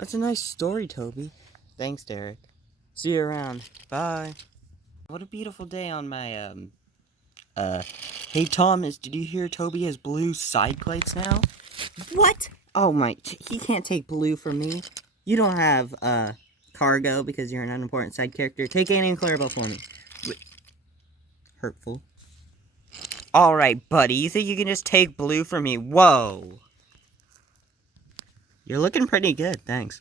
That's a nice story, Toby. Thanks, Derek. See you around. Bye. What a beautiful day on my, Hey, Thomas, did you hear Toby has blue side plates now? What? Oh, my, he can't take blue from me. You don't have, cargo because you're an unimportant side character. Take Annie and Clarabelle for me. Wait. Hurtful. Alright, buddy, you think you can just take blue from me? Whoa. You're looking pretty good, thanks.